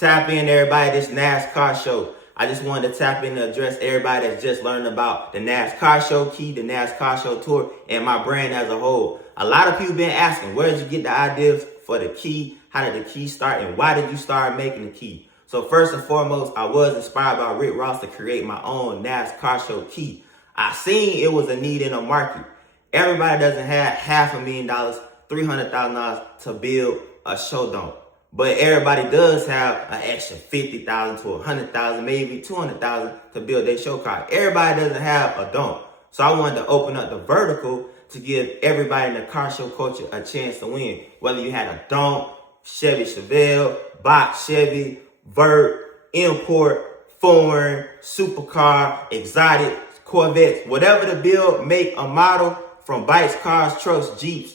Tap in, everybody, this NASCAR show. I just wanted to tap in to address everybody that's just learning about the NASCAR show key, the NASCAR show tour, and my brand as a whole. A lot of people been asking, where did you get the ideas for the key? How did the key start? And why did you start making the key? So first and foremost, I was inspired by Rick Ross to create my own NASCAR show key. I seen it was a need in the market. Everybody doesn't have $500,000, $300,000 to build a show dome. But everybody does have an extra $50,000 to $100,000, maybe $200,000 to build their show car. Everybody doesn't have a dome. So I wanted to open up the vertical to give everybody in the car show culture a chance to win. Whether you had a dome, Chevy Chevelle, box Chevy, vert, import, foreign, supercar, exotic, Corvettes, whatever the build, make, a model, from bikes, cars, trucks, Jeeps,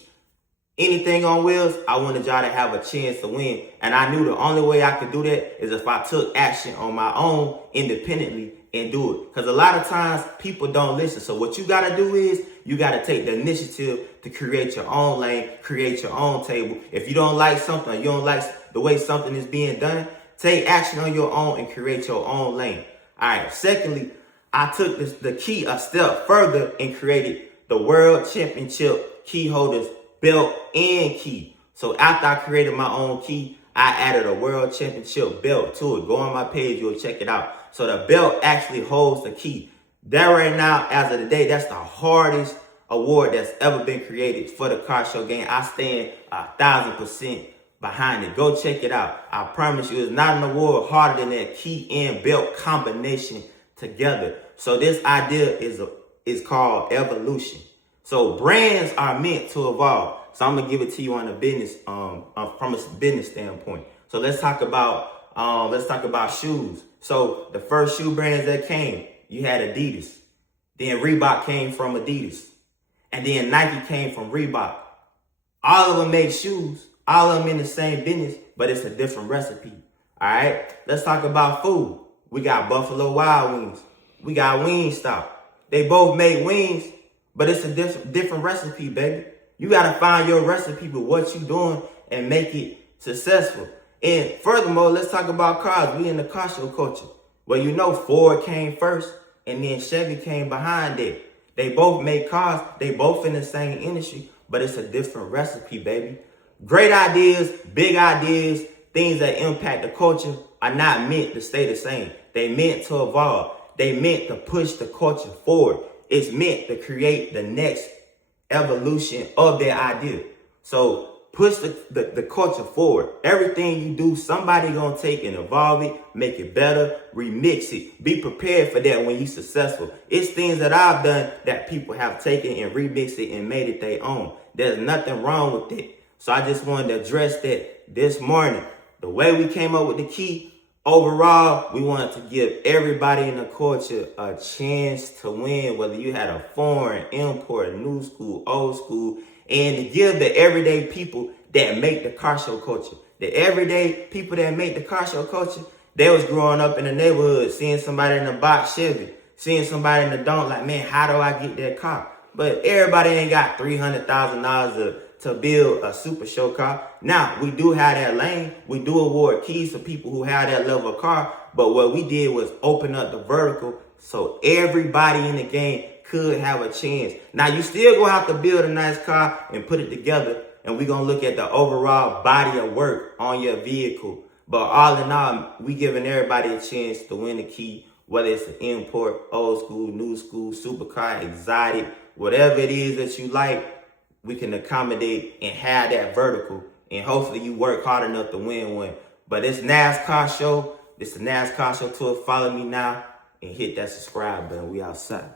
anything on wheels, I wanted y'all to have a chance to win. And I knew the only way I could do that is if I took action on my own independently and do it. Because a lot of times people don't listen. So what you got to do is you got to take the initiative to create your own lane, create your own table. If you don't like something, or you don't like the way something is being done, take action on your own and create your own lane. All right. Secondly, I took the key a step further and created the World Championship key holders belt and key. So after I created my own key, I added a World Championship belt to it. Go on my page, you'll check it out. So the belt actually holds the key. That right now, as of today, that's the hardest award that's ever been created for the car show game. I stand 1,000% behind it. Go check it out. I promise you, it's not an award harder than that key and belt combination together. So this idea is called evolution. So brands are meant to evolve. So I'm gonna give it to you on a business, from a business standpoint. So let's talk about shoes. So the first shoe brands that came, you had Adidas. Then Reebok came from Adidas. And then Nike came from Reebok. All of them make shoes. All of them in the same business, but it's a different recipe. All right. Let's talk about food. We got Buffalo Wild Wings. We got Wingstop. They both make wings, but it's a different recipe, baby. You got to find your recipe with what you're doing and make it successful. And furthermore, let's talk about cars. We in the car show culture. Well, you know, Ford came first and then Chevy came behind it. They both make cars. They both in the same industry, but it's a different recipe, baby. Great ideas, big ideas, things that impact the culture are not meant to stay the same. They meant to evolve. They meant to push the culture forward. It's meant to create the next evolution of their idea. So push the culture forward. Everything you do, somebody gonna take and evolve it, make it better, remix it. Be prepared for that when you're successful. It's things that I've done that people have taken and remixed it and made it their own. There's nothing wrong with it. So I just wanted to address that this morning. The way we came up with the key, overall, we wanted to give everybody in the culture a chance to win, whether you had a foreign, import, new school, old school, and to give the everyday people that make the car show culture. The everyday people that make the car show culture, they was growing up in the neighborhood, seeing somebody in a box Chevy, seeing somebody in the dome, like, man, how do I get that car? But everybody ain't got $300,000 to build a super show car. Now, we do have that lane. We do award keys for people who have that level of car. But what we did was open up the vertical so everybody in the game could have a chance. Now, you still gonna have to build a nice car and put it together. And we're gonna look at the overall body of work on your vehicle. But all in all, we giving everybody a chance to win the key, whether it's an import, old school, new school, supercar, exotic, whatever it is that you like. We can accommodate and have that vertical, and hopefully you work hard enough to win one. But it's NASCAR show. This is the NASCAR show tour. Follow me now and hit that subscribe button. We outside.